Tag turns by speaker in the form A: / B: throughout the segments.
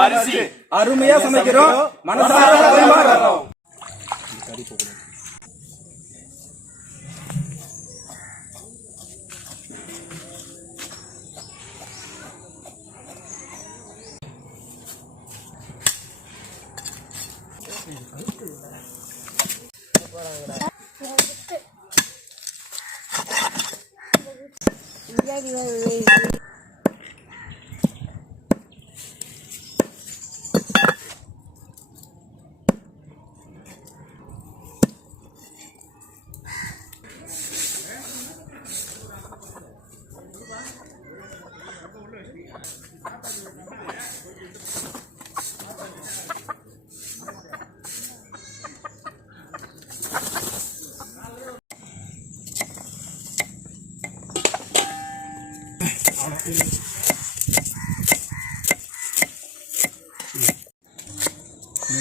A: அரிசி.
B: அருமையா சமைக்கிறோம். மனசார பரிமாறுறோம்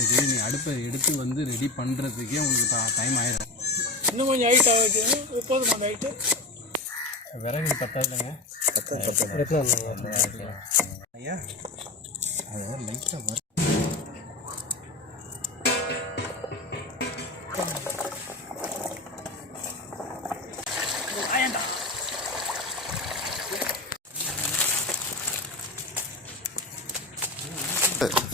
C: இது நீ அடுப்பை எடுத்து வந்து ரெடி பண்ணுறதுக்கே உங்களுக்கு டைம் ஆயிடும்
D: இன்னும் கொஞ்சம் ஹைட் ஆகுது போதுமா அந்த ஹைட்டு
C: விறகு பத்தாதுங்க Thank.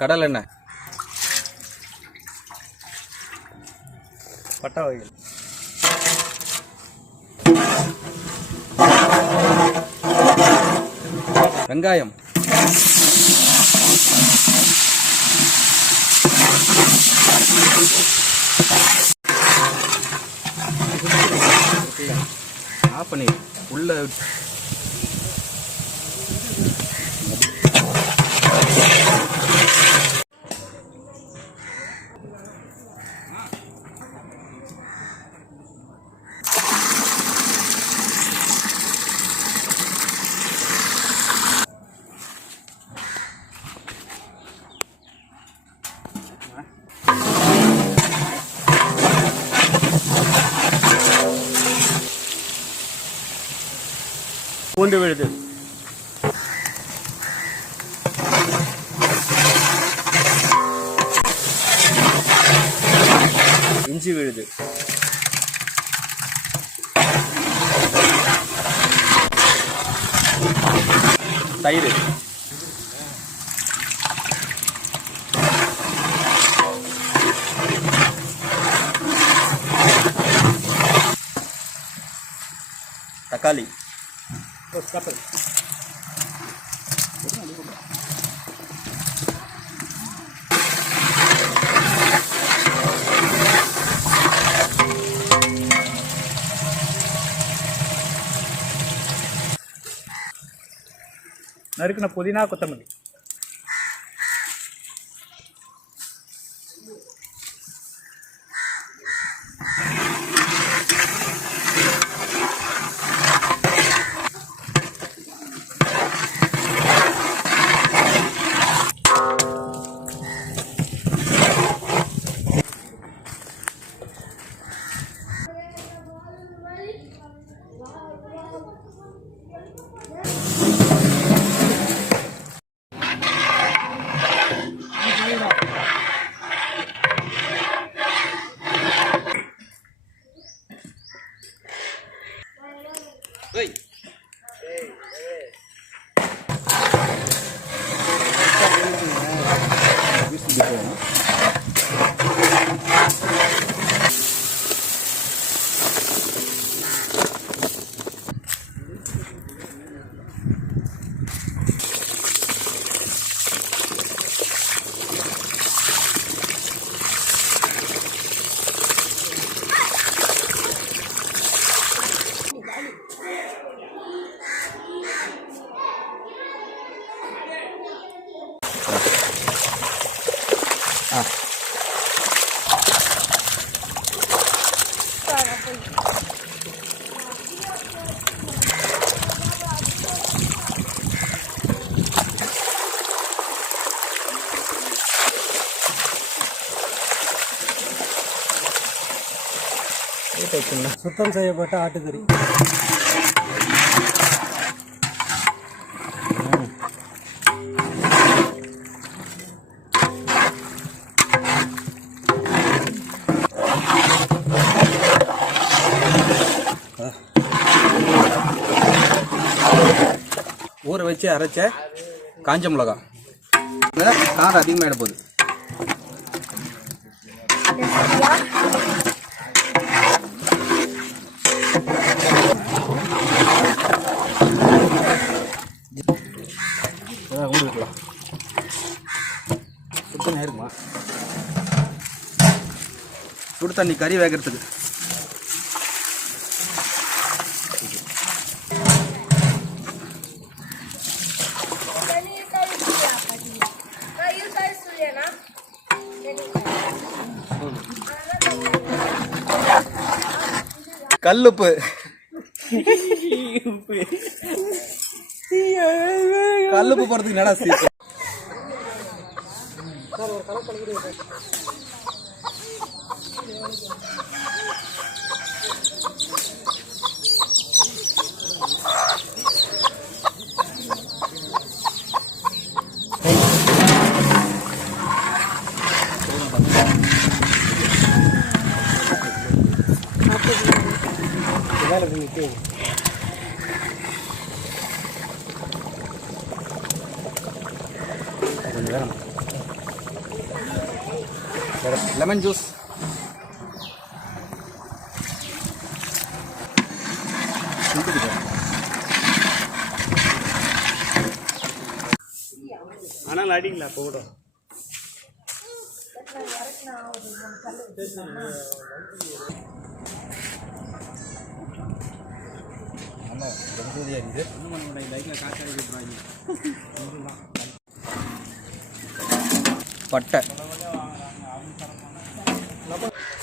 B: கடல் எண்ணெய். பட்டா வகைகள். வெங்காயம். ஆஃப் பண்ணி உள்ள
A: பூண்டு விழுது இஞ்சி விழுது. தயிர். தக்காளி.
D: நறுக்கின புதினா கொத்தமல்லி. சுத்தம் செய்யப்பட்ட ஆட்டுக்கறி
B: ஊற வச்சு அரைச்ச காஞ்ச மிளகா. காரம் அதிகமாகிட போகுது. அதான் ஊடு சுத்தமாக இருக்குமா? சுடு தண்ணி கறி வேகிறதுக்கு. கல்லுப்பு. கல்லுப்பு. போறதுக்கு என்னடா சீக்கிரம் லெமன் ஜூஸ்
A: ஆனால் அடிங்களா கூட
B: பட்டை.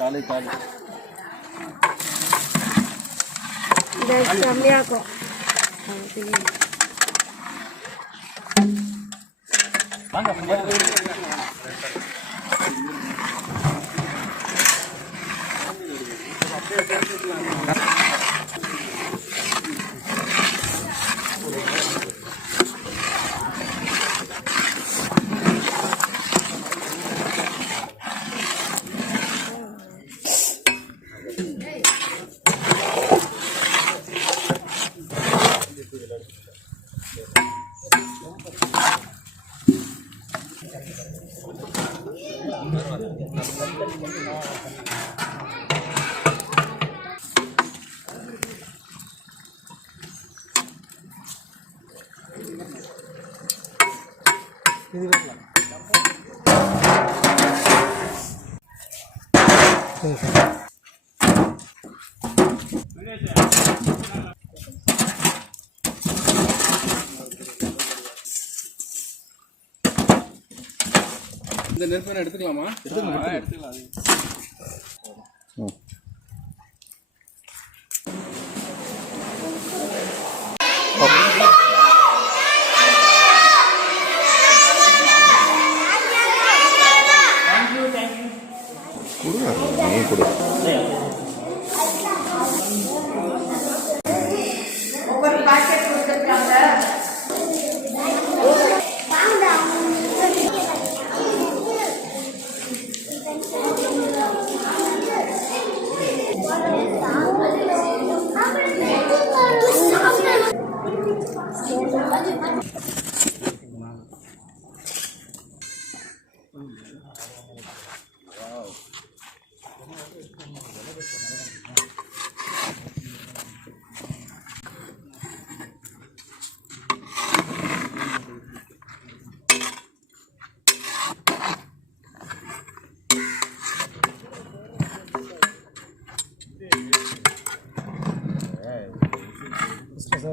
B: காலி காலி.
E: இதை செம்மையாக்கும்
C: இந்த நெருப்பை எடுத்துக்கலாமா? எடுத்துக்கலாம்?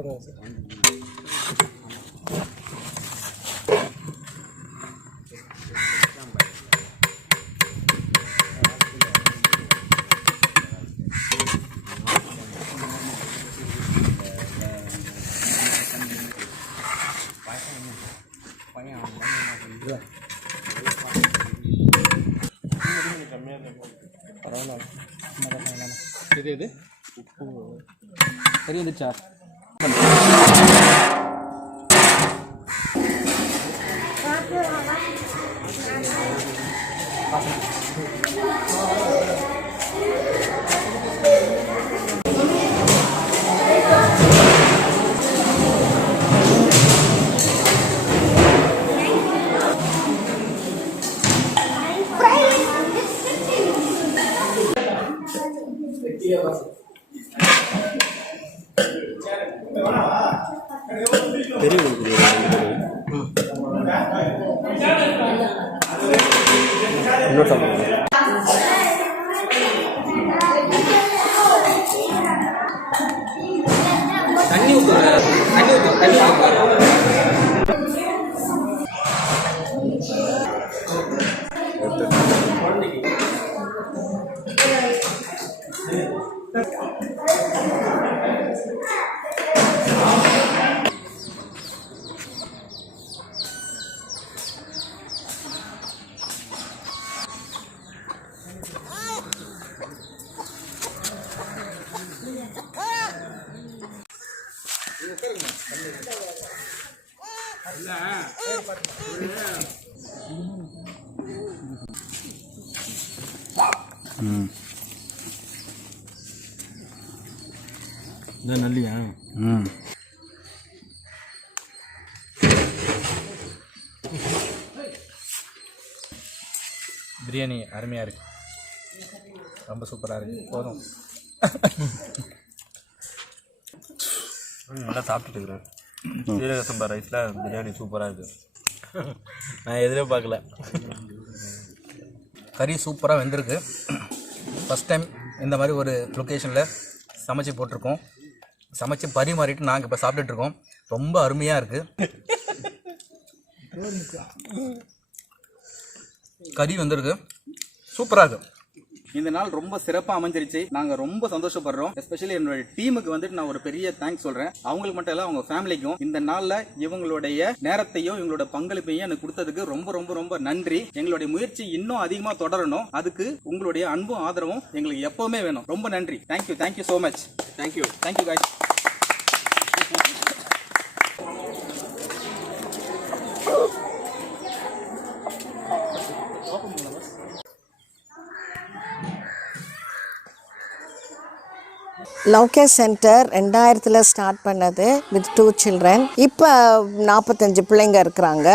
D: பிரசாதம் சார்
B: இது இது சரி வந்துச்சா தண்ணி Thank you.
C: இதான் நல்லியா?
B: ம். பிரியாணி அருமையாக இருக்கு. ரொம்ப சூப்பராக இருக்கு. போதும்.
A: நல்லா சாப்பிட்டுட்டு இருக்கிறேன் சீரக சம்பா ரைஸில் பிரியாணி சூப்பராக இருக்குது நான் எதிரே பார்க்கல.
B: கறி சூப்பராக வெந்திருக்கு. ஃபஸ்ட் டைம் இந்த மாதிரி ஒரு லொக்கேஷனில் சமைச்சு போட்டிருக்கோம். சமைச்சு பரிமாறிட்டு நாங்கள் இப்போ சாப்பிட்டுட்டு இருக்கோம். ரொம்ப அருமையாக இருக்குது கறி வந்திருக்கு. சூப்பராக இருக்கு. இந்த நாள் ரொம்ப சிறப்பாக அமைஞ்சிருச்சு. நாங்கள் ரொம்ப சந்தோஷப்படுறோம். எஸ்பெஷலி என்னுடைய டீமுக்கு வந்துட்டு நான் ஒரு பெரிய தேங்க்ஸ் சொல்கிறேன் அவங்களுக்கு மட்டும் இல்லை அவங்க ஃபேமிலிக்கும் இந்த நாளில் இவங்களுடைய நேரத்தையும் இவங்களோட பங்களிப்பையும் எனக்கு கொடுத்ததுக்கு ரொம்ப ரொம்ப ரொம்ப நன்றி. எங்களுடைய முயற்சி இன்னும் அதிகமாக தொடரணும். அதுக்கு உங்களுடைய அன்பும் ஆதரவும் எங்களுக்கு எப்பவுமே வேணும். ரொம்ப நன்றி. Thank you thank you so much thank you thank you guys.
F: Love care centre ரெண்டாயிரத்தில் ஸ்டார்ட் பண்ணது வித் டூ சில்ட்ரன். இப்போ நாற்பத்தஞ்சு பிள்ளைங்க இருக்கிறாங்க.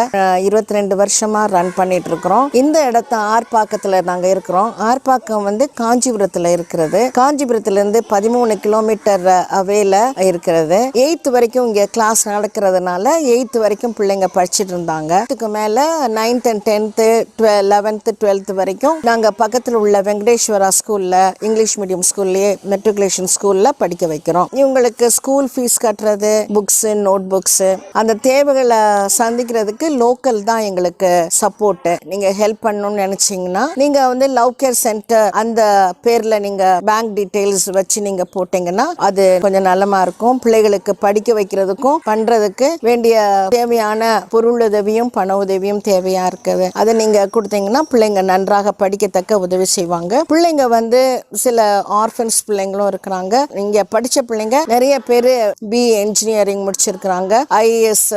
F: இருபத்தி ரெண்டு வருஷமாக ரன் பண்ணிட்டு இருக்கிறோம். இந்த இடத்த ஆர்ப்பாக்கத்தில் நாங்கள் இருக்கிறோம். ஆர்ப்பாக்கம் வந்து காஞ்சிபுரத்தில் இருக்கிறது. காஞ்சிபுரத்துலேருந்து பதிமூணு கிலோமீட்டர் அவேல இருக்கிறது. எயித்து வரைக்கும் இங்கே கிளாஸ் நடக்கிறதுனால எயித்து வரைக்கும் பிள்ளைங்க படிச்சுட்டு இருந்தாங்க. அதுக்கு மேலே ninth and tenth twelve eleventh twelfth வரைக்கும் நாங்கள் பக்கத்தில் உள்ள வெங்கடேஸ்வரா ஸ்கூலில் இங்கிலீஷ் மீடியம் ஸ்கூல்லேயே மெட்ரிகுலேஷன் ஸ்கூலில் படிக்க வைக்கிறோம். இவங்களுக்கு ஸ்கூல் ஃபீஸ் கட்டுறது புக்ஸு நோட் புக்ஸு அந்த தேவைகளை சந்திக்கிறதுக்கு லோக்கல் தான் எங்களுக்கு சப்போர்ட்டு நீங்கள் ஹெல்ப் பண்ணணும்னு நினச்சிங்கன்னா நீங்கள் வந்து லவ் கேர் சென்டர் அந்த பேரில் நீங்கள் பேங்க் டீட்டெயில்ஸ் வச்சு நீங்கள் போட்டிங்கன்னா அது கொஞ்சம் நலமா இருக்கும். பிள்ளைகளுக்கு படிக்க வைக்கிறதுக்கும் பண்ணுறதுக்கு வேண்டிய தேவையான பொருள் உதவியும் பண உதவியும் தேவையாக இருக்குது. அதை நீங்கள் கொடுத்தீங்கன்னா பிள்ளைங்க நன்றாக படிக்கத்தக்க உதவி செய்வாங்க. பிள்ளைங்க வந்து சில ஆர்ஃபன்ஸ் பிள்ளைங்களும் இருக்கிறாங்க. இங்க படிச்ச பிள்ளைங்க நிறைய பேர் பி இன்ஜினியரிங் முடிச்சிருக்கிறாங்க. ஐஏஎஸ்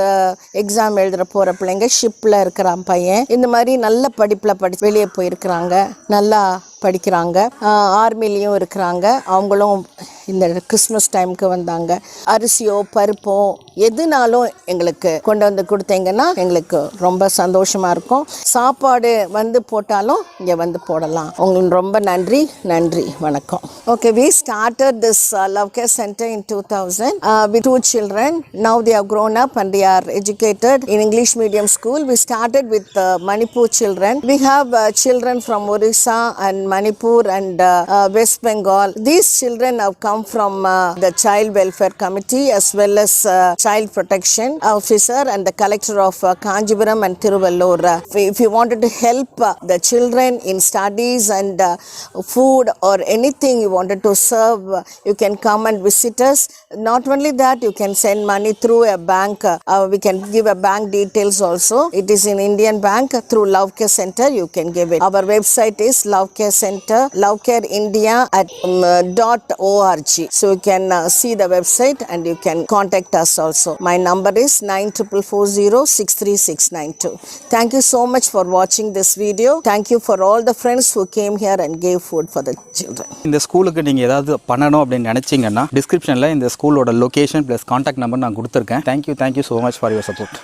F: எக்ஸாம் எழுதுற போற பிள்ளைங்க ஷிப்ல இருக்கிறான் பையன். இந்த மாதிரி நல்ல படிப்புல படி வெளியே போயிருக்கிறாங்க. நல்லா படிக்கிறாங்க. ஆர்மிலையும் இருக்கிறாங்க. அவங்களும் இந்த கிறிஸ்மஸ் டைமுக்கு வந்தாங்க அரிசியோ பருப்போ எதுனாலும் எங்களுக்கு கொண்டு வந்து கொடுத்தீங்கன்னா எங்களுக்கு ரொம்ப சந்தோஷமாக இருக்கும் சாப்பாடு வந்து போட்டாலும் இங்கே வந்து போடலாம் உங்களுக்கு ரொம்ப நன்றி நன்றி வணக்கம் okay we started this love care centre in two thousand with two children now the are grown up and they are educated in English medium school. We started with uh, Manipur children. We have uh, children and Orissa and Manipur and uh, uh, West Bengal. Come from uh, the Child Welfare Committee as well as uh, Child Protection Officer and the Collector of uh, Kanjipuram and Tiruvallur. If- you wanted to help the children in studies and food or anything you wanted to serve, you can come and visit us. Not only that, you can send money through a bank. We can give a bank details also. It is in Indian Bank through Love Care Center. You can give it. Our website is Love Care Center, Love Care India at um, dot org. So you can uh, see the website and you can contact us also. My number is nine triple four zero six three six nine two. Thank you so much for watching this video. Thank you for all the friends who came here and gave food for the children.
B: இந்த ஸ்கூலுக்கு நீங்கள் ஏதாவது பண்ணணும் அப்படின்னு நினச்சிங்கன்னா டிஸ்கிரிப்ஷனில் இந்த ஸ்கூலோட லொகேஷன் ப்ளஸ் காண்டாக்ட் நம்பர் நான் கொடுத்துருக்கேன் thank you thank you so much for your support